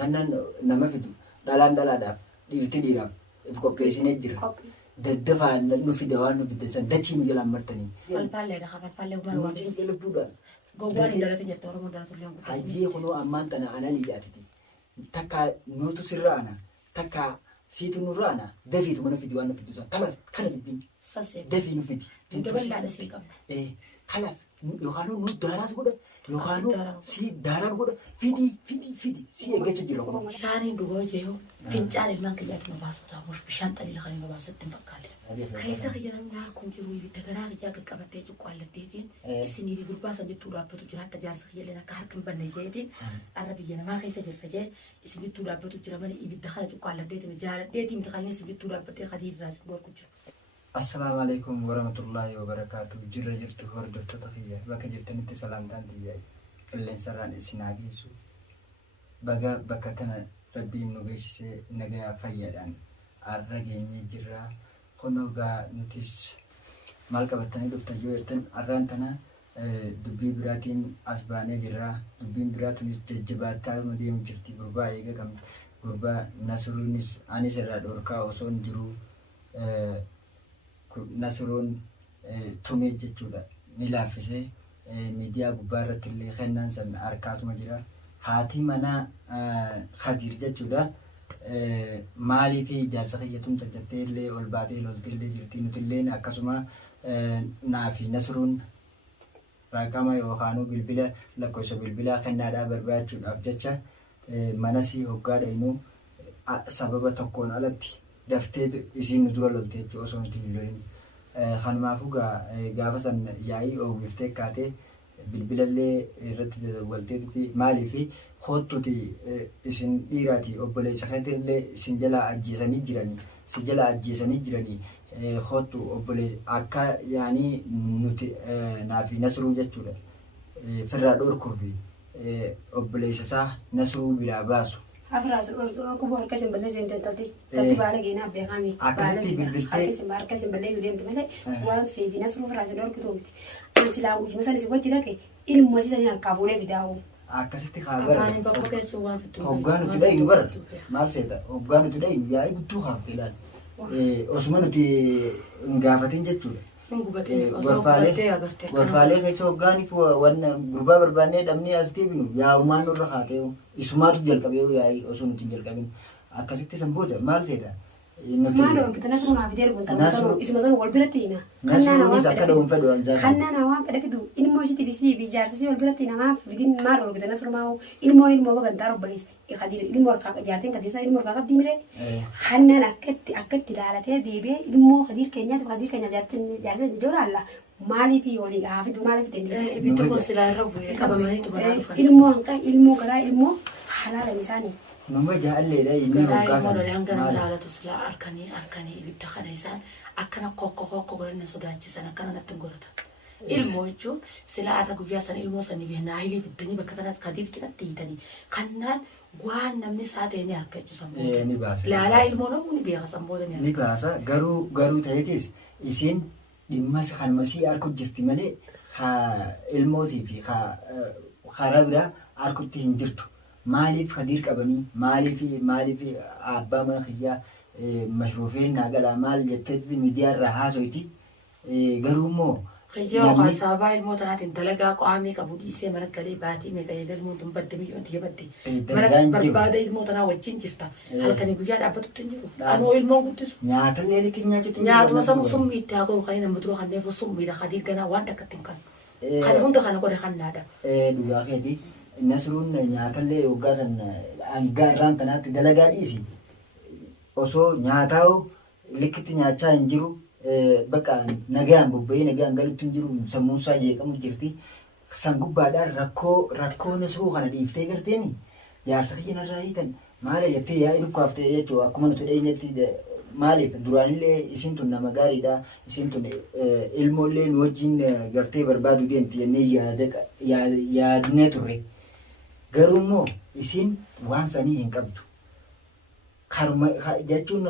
kannan nama fidu dhalaan dhalaadhaaf dhiirti dhiiraaf if qopheessinee jira. Daddafaa nu fida waan nu fidan dachiin jalaan martanii. Falfallee dha falfallee waan waan. Nuti jalbuudhaan. Gowwaan indalati jettu Oromoo dalatu leen guddaa. Hayyee kunoo ammaan tana analiidhaatiti. Takka nutu sirraana takka siitu nurraana dafiitu mana fidi waan nu fidu kana dubbiin. Sassee. Dafii nu fidi. Dabal'aadha sii qabna. Kanas yookaan nu daaraas godha yookaan si daaraan godha fidi si eeggachuu jira kun. Shaaniin dhugoo jeehu fincaan ilmaan kiyyaatti nu baasu taa'uuf bishaan xaliila kan nu baasutti hin fakkaate. Keessa kiyyaran naa kun jiru ibitta garaa kiyyaa qaqqabattee cuqqaalladdeetiin isinii fi gurbaasan jettuu dhaabbatu jira hatta jaarsa kiyyalleen akka harka hin banne jeetiin arra biyya namaa keessa jirra jee isin jettuu dhaabbatu jira malee ibidda kana cuqqaalladdeetiin jaaladdeetiin miti isin jettuu dhaabattee kadiirraa isin dhorku jira. Assalamu alaikum warahmatullahi wabarakatuh. Jirra jirtu hordoftoota kiyya bakka jirtanitti salaamtaan tiyya qilleensarraan isin haa geessu. Bakka tana rabbiin nu geessisee nagaa fayyadhaan har'a geenyee jirra. Kunoo nutis maal qabatanii dhuftan yoo jettan har'aan tana dubbii biraatiin as baanee jirra. Dubbiin biraatunis jajjabaataa deemu jirti gurbaa eega qabdi. Gurbaa Nasruunis anis irraa dhorkaa osoo hin jiru. Nasruun tumee jechuudha ni laaffisee miidiyaa gubbaa irratti illee kennaan san harkaatuma jira. Haati manaa Khadiir jechuudha. Maalii fi jaarsa kiyyatumta jettee illee ol baatee loltee illee jirti. Nuti illee akkasuma naa fi Nasruun raqama yookaan bilbila lakkoofsa bilbilaa kennaadhaa barbaachuudhaaf jecha manasii hoggaa dhaynuu sababa tokkoon alatti daftee isiin nu dura loltee jechuudha osoo nuti hin lolin. Kanumaafuu gaafa san yaa'ii oomishtee kaatee bilbilallee irratti walteetti maalii fi hoottuti isin dhiiraati obboleessa keetillee isin jalaa ajjeesanii jiranii hoottu obboleessa akka yaanii nuti naafi Nasruu jechuudha firraa dhorkuufi obboleessa isaa Nasruu bilaa baasu. Afraas kubbaa harka isin balleessu hin tattati. Tatti baala geenaa beekami. Akkasitti bilbiltee. Harka isin balleessu deemti malee waan seefi Nasruu Afraas dhorkitu miti. Ani silaa ujuma san isin wajji dhaqe ilmoo isanii harkaa fuudhee fidaa'u. Akkasitti kaabara. Afaan bakka keessoo waan fittu. Hoggaa nuti dhayin bara maal seeta hoggaa nuti dhayin yaa'ii guddoo haaftee ilaali. Osuma nuti hin gaafatin jechuudha. Gorfaalee keessa hoggaaniif waan gurbaa barbaannee dhabnee as deebinu yaa'umaan nurra haatee isumaatu jalqabee yaa'ii osoo nuti hin jalqabin akkasitti san booda maal seeta. Maal orgita Nasruu naaf idee dhuunfaa isuma san wal biratti hina. Nasruunis akka dhuunfa dhuwan isaa. Kannaan waan fedha fidu ilmoo ishiitti bisii fi jaarsisii wal biratti namaaf fidin maal orgita Nasruu maahu ilmoo bagantaa robboleessa. Ilmoo harkaa jaarteen kadeessaa ilmoo harkaa qabdii miree. Kannaan akkatti ilaalatee deebi'ee ilmoo Khadiir keenyaaf jaarteen ijoollee maaliif walii gaafitu maaliif tendisee. Ibidda gosilaa irra bu'ee qabamanii tumanaa dhufan. Ilmoo hanqa ilmoo garaa ilmoo halaalan isaanii. Nama jaalleedha inni hoggaasan. Garaa ilmoo hangana ilaalatu silaa harkanii ibidda kana isaan akkana kokko godhanna sodaachisan akkana natti goratan. Ilmoo jechuun silaa irra guyyaa sana ilmoo sanii beeknaa hiilii biddanii bakka sanatti Khadiir cinatti hiitanii kannaan waan namni isaa ta'e ni harka jechuusan booda. Ni baasa. Laalaa ilmoo namuu ni beeka san booda ni baasa garuu ta'eetis isiin dhimmas kan masii harku jirti malee ilmootii fi karaa biraa harkutti hin jirtu. Maaliif Khadiir qabanii maaliif abbaa mana kiyyaa mashruufeen naagalaa maal jetteetti miidiyaa irraa haasoyti garuu immoo. Khijoo kan sababa ilmoo tanaatiin dalagaa qo'amee qabu dhiisee mana galee baatii meeqa ilmoon tun badde mi'oonti jabadde. Mana barbaada ilmoo tanaa wajjin jirta. Halkanii guyyaa dhaabbatutti hin jiru. Anoo ilmoo guddisu. Nyaatallee liqii nyaachuutti. Nyaatuma sammuu summiitti haa godhu kan nama duroo kan neefu summiidha Khadiir ganaa waan takkatti hin kan. Kan hunda kana godhe kan naadha. Dhugaa keetii Nasruun nyaatallee waggaa san hangaa irraan tanaatti dalagaa dhiisi. Osoo nyaataa liqitti nyaachaa hin jiru. Bakka nagaan bobba'ee nagaan galuutti hin jiru sammuunsaa jeeqamu jirti. San gubbaadhaan rakkoo Nasruu kana dhiiftee garteeni jaarsa kiyyanarraa hiitan maala jettee yaa'ii dhukkaaftee jechuudha akkuma nuti dhaynetti maaliif duraanillee isin tun nama gaariidha isin tun ilmoollee nu wajjin gartee barbaadu deemti jennee yaadnee turre garuu immoo isin waan sanii hin qabdu karuma jechuun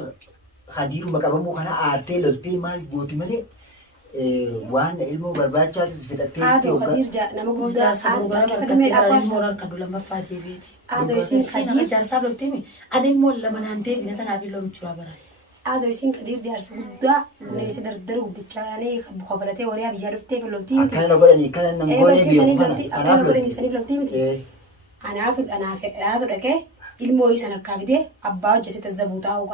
Khadiiruma qabamuu kana aartee loltee maal gooti malee waan ilmoo barbaachaatis fidhattee Aaduu Khadiir nama guddaa Gurgurama kan ilmoo harka lammaffaa deebiiti. Aaduu isin Khadiir Jaarsaaf loltimi ani immoo lama naan deebine tanaaf ilmoo michuraa bara. aaduu isin Khadiir jaarsa guddaa guneessa dardara guddicha yaanii kofalatee wariyaa biyyaa dhuftee loltii miti. akkana godhanii kana nan goone biyya kana Akkana godhanii saniif loltii miti. Anaatu dhaqee ilmoo isa harkaa fidee abbaa hojjese tasdabuu taa'u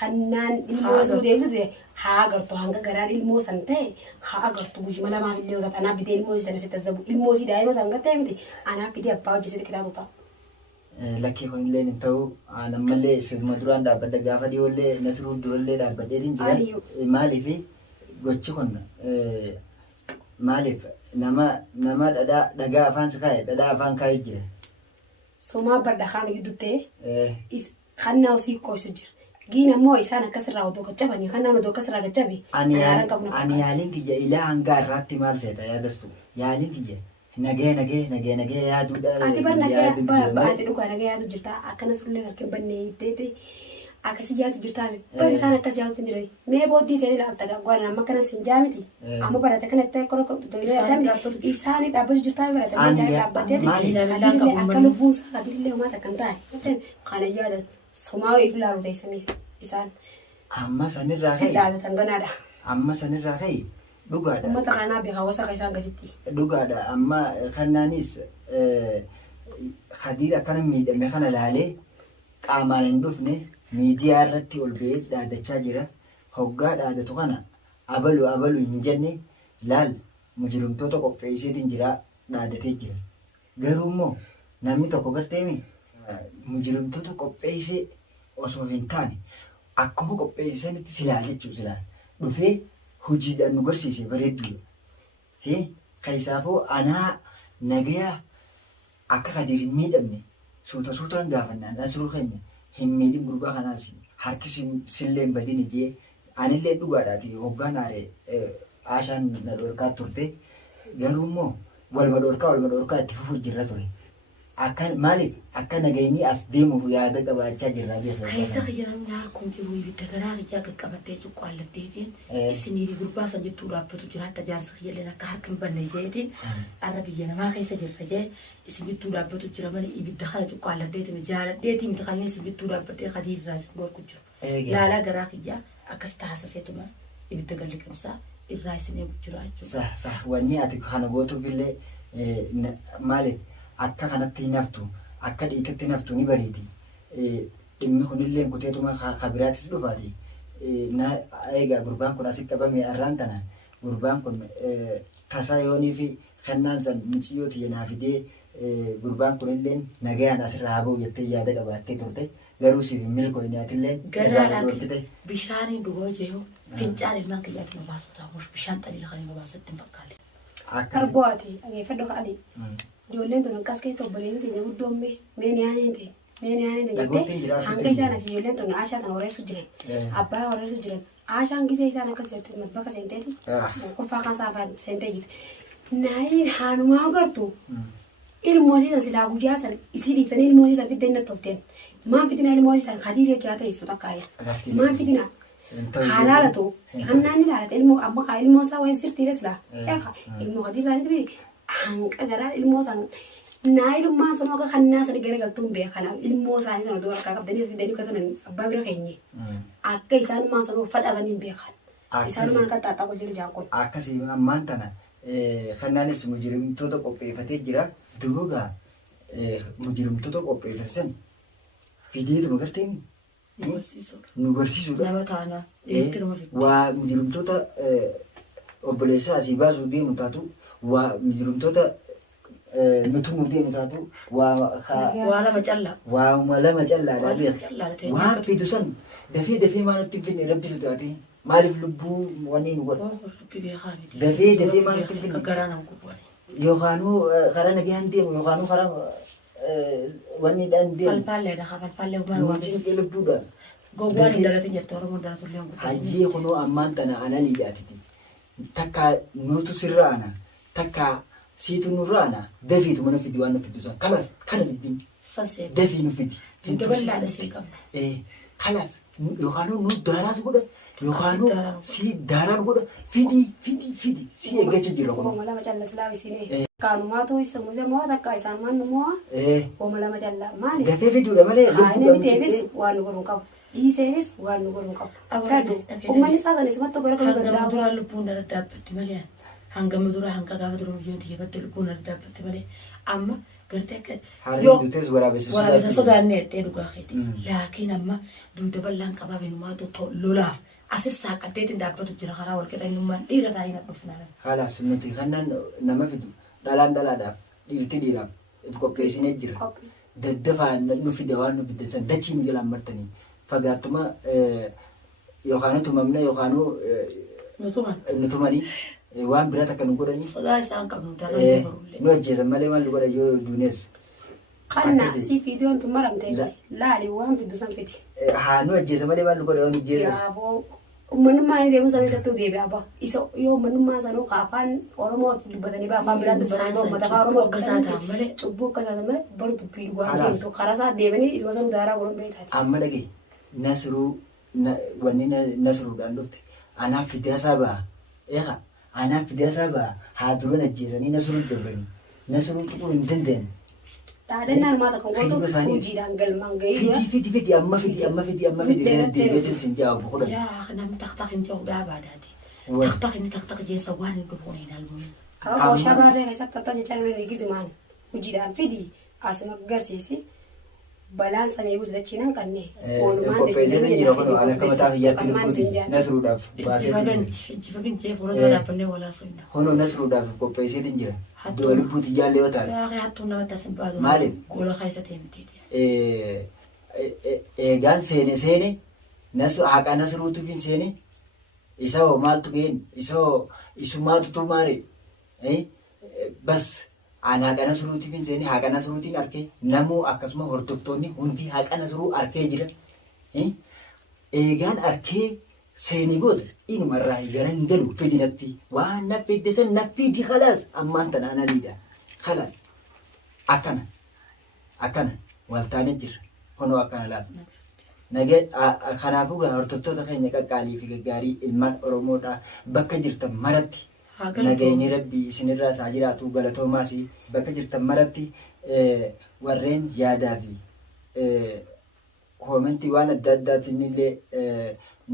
kannaan ilmoo isa deebisuu haa agartu hanga garaan ilmoo san ta'e haa agartu guyyuma lamaaf illee osoo anaaf fidee ilmoo isa isa tasdabuu ilmoo isii daa'ima san gattee miti anaaf fidee abbaa hojjese xiqqaatu ta'a. lakkii kun illee hin ta'u nammallee sirma duraan dhaabbadha gaafa dhiyoollee nasiruu durallee dhaabbadheetiin jira maaliif gochi kun maaliif nama dhagaa afaan si kaa'e dhadhaa afaan kaa'ee jira. Somaa badda kaan gidduuttee kannaa osii qoisu jira. Giina immoo isaan akkasirraa odoo gaccabanii kannaan odoo akkasirraa gaccabe. Ani yaaliin tiyya ilaa hanga irraatti maal seeta yaadastu yaaliin tiyya nagee yaaduudha. Ati bar nagee ati dhugaa nagee yaadu jirta akkana sullee harkeen bannee hittee akkasii yaadu jirta bar isaan akkas yaadu hin jiran mee booddee ta'ee ilaalta gaaggwaan amma kana sin jaamiti amma barate kana ta'e isaan dhaabbatu jirta barate amma jaay dhaabbatee akka lubbuun isaa adillee uummata kan ta'e kana yaada somaa iflaaru teessanii isaan. Amma sanirraa Si dhaadatan ganaadha. Amma sanirraa ka'e dhugaadha. Uummata kanaa beekaa hawwaasa kan isaan gasitti. Dhugaadha amma kannaanis Khadiir akkana miidhame kana laalee qaamaan hin dhufne miidiyaa irratti ol ba'ee dhaadachaa jira. Hoggaa dhaadatu kana abalu hin jenne laal mujrimtoota qopheesseetiin jira dhaadatee jira. Garuu immoo namni tokko garteemi mujrimtoota qopheessee osoo hin taane akkuma qopheessanitti silaa jechuun silaa dhufee hojiidhaan nu garsiise bareedduu. Kaisaafuu anaa nagayaa akka Khadiir hin miidhamne suutaan gaafannaan asiruu keenya hin miidhin gurbaa kanaas harki sillee hin badin ijee anillee dhugaadhaati hoggaan aaree aashaan na dhorkaa turte garuu immoo walma dhorkaa itti fufuuf jirra ture. Maaliif akka nagayni as deemuuf yaada qabaachaa jirra beekama. Keessa fayyadamu kun jiru ibidda garaa guyyaa qaqqabattee cuqqaalladdeetiin isinii fi gurbaa san jettuu dhaabbatu jira hatta jaarsa kiyyalleen akka harka hin banne jeetiin arra biyya namaa keessa jirra jee isin jettuu dhaabbatu jira malee ibidda kana cuqqaalladdeetiin jaaladdeetiin miti kan isin jettuu dhaabbattee Khadiir irraa isin dhorku jiru. Laalaa garaa kiyyaa akkas taasiseetuma ibidda galli qabsaa irraa isin eegu jira jechuudha. Wanni ati kana gootuufillee maaliif akka kanatti hin haftu akka dhiitatti hin haftu ni bareedi. Dhimmi kunillee kuteetuma kabiraatis dhufaati. Egaa gurbaan kun asitti qabame arraan tana gurbaan kun tasaa yoonii fi kennaan san muciyyoo tiyya naa fidee gurbaan kunillee nagayaan asirraa haa ba'u jettee yaada qabaattee turte garuu siif milkooyinaatillee garaadhaan bishaaniin dhugoo jeehu fincaan ilmaan kiyyaatti nu baasuudha bishaan xaliila kan nu baasutti hin fakkaate. Karbooti dhageeffadhu ka'anii. Ijoolleen tun akkas keessa obboleetti teenya guddoomme mee yaaneen jettee hanga isaan asii ijoolleen tun aashaa tan horeessu jiran abbaa horeessu jiran aashaan gisee isaan akkas jettee matbaka seenteeti kurfaa kan saafaa seentee jirti. Naayiin haanumaa agartu ilmoosii san silaa guyyaa san isii dhiibsanii ilmoosii san fiddee inni tolteen maan fitina ilmoosii san Khadiir jiraata ibsu takkaayya maan fitina haalaalatu kannaan ni laalata ilmoo amma kaa ilmoo isaa wayin sirtiires laa ilmoo Khadiir isaaniitti hanga garaa ilmoo san naayilummaa sanoo akka kannaa sani gara galtuun beekana ilmoo isaanii sana dura akka qabdanii fidanii katanan abbaa bira keenye akka isaanummaa sanoo fadhaasanii beekan isaanumaan akka xaaxaa jira jaakon. Akkasii ammaan tana kannaanis mujrimtoota qopheeffatee jira durugaa mujrimtoota qopheeffatan fideetuma garteemi. Nu barsiisudha. Nama taana waa mujrimtoota obboleessaa asii baasuu deemu taatu waa mujrimtoota nutumuu deemu taatu waa lama callaa. Waa lama callaadhaa beeku. Waa fidu san dafee maalitti hin finne rabbisu taate maaliif lubbuu wanni nu godha. Dafee maalitti hin finne. Garaa nama gubbaani. Yookaanuu karaa nagaan deemu yookaanuu karaa wanni dhaan deemu. Falfalleedha falfallee maal waan Nuti lubbuudha. gowwaan hin dhalatin jette Oromoon dhalatullee hin guddaa. Hayyee kunoo ammaan tana analiidhaatiti. Takka nutu sirraana takka siitu nurraana dafiitu mana fidi waan nufidu san kana bibbin Sansee. dafii nu fidi. Daballaadha sii qabna. Kalas yookaan nu daaraas godha yookaan si daaraan godha fidi si eeggachuu jira kun. Oomala macalla silaa isinee. Kaanumaatu isa muuzee moo takka isaan mannu moo oomala macalla maali? Dafee fiduudha malee Haane biteefis waan nu godhuun qabu. Dhiiseefis waan nu godhuun qabu. Fedhu uummanni isaa sanis matto gara kan hanga muduraa lubbuun dara dhaabbatti malee hanga muduraa hanga gaafa duruu biyyoon xiyyeeffatte lubbuun dara dhaabbatti malee amma gartee akka yoo waraabessa sodaannee itti dhugaa keeti laakiin amma duuda bal'aan qabaa benumaatu lolaaf asis saaqaddeetiin dhaabbatu jira karaa wal qixannummaan dhiira taa'ina dhufnaan. Haalaas nuti kanneen nama fidu dhalaan dhalaadhaaf dhiirti dhiiraaf if qopheessinee jira daddafaa nu fide waan nu fide san dachii nu jalaan martanii fagaattuma yookaan tumamne yookaan nutumanii waan biraa takka nu godhanii sodaa isaan qabnu tarree barullee nu ajjeesan malee maal godha yoo duunees. Kanna si fiidiyoon tun maramtee laali waan fiddu san fiti. Haa nu ajjeesan malee maal godha yoo nu ajjeesan. Yaaboo uummanummaa inni deemu sana isatti deebi'a abba isa yoo uummanummaa sanuu afaan Oromooti dubbatanii afaan biraan dubbatanii uummata afaan Oromoo akkasaa ta'an malee cubbuu akkasaa ta'an malee baru dubbii dhugaa deemtu karaa isaa deemanii isuma sanuu daaraa godhuun beektaati. Amma dhagee nasruu wanni nasruudhaan dhufte anaaf fidaasaa ba'a eegaa anaaf fidaasaa ba'a haa duran ajjeesanii nasruu dabalanii nasruu tuquu hin dandeenye. Dhaadannaan maata kan gootu hojiidhaan galmaan gahee. Fidi amma fidi kana deebiitiin sin jaabu kudhan. yaa namni taktak hin jiru dhaabaadhaati taktak inni taktak jeessa waan hin dhufuun hin albuun. Akka shamarree keessatti akka jechaan inni gizimaan hojiidhaan fidi asuma agarsiisi balaan samii buusa dachiinaan kannee. Qopheessanii jira kun waan akka mataa fiyyaatti lubbuuti nasruudhaaf Ijjifakin jee fuuldura dhaabbannee walaasuudha. Hono nasruudhaaf qopheessanii jira. Iddoo lubbuuti jaallee yoo taate. Yaa hattuu namatti asin baatu. Maaliif? Gola keessa teemteeti. Eegaan seene haqa nasruutuuf hin seene isa hoo maaltu ga'een isa hoo isummaatu tumaare bas aan haqa nasruutiif hin seene haqa nasruutiin arkee namuu akkasuma hordoftoonni hundi haqa nasruu arkee jira. Eegaan arkee seenii booda inumarraa garan galu fidinatti waan na fidde san na fidi khalaas ammaan tanaan aliidha khalaas akkana waltaanee jira honoo akkana laata. Nagee kanaafuu hordoftoota keenya qaqqaalii fi gaggaarii ilmaan Oromoodhaa bakka jirtan maratti nageenyi rabbii isinirraa isaa jiraatu galatoomaas bakka jirtan maratti warreen yaadaa fi koomentii waan adda addaatiin illee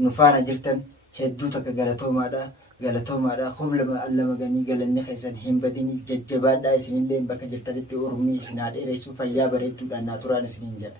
nu faana jirtan hedduu takka galatoomaadha humna allama ganii galanni keessan hin badini jajjabaadhaa isinillee bakka jirtanitti ormii isinaa dheeressu fayyaa bareedduudhaan naa turaan isiniin jedha.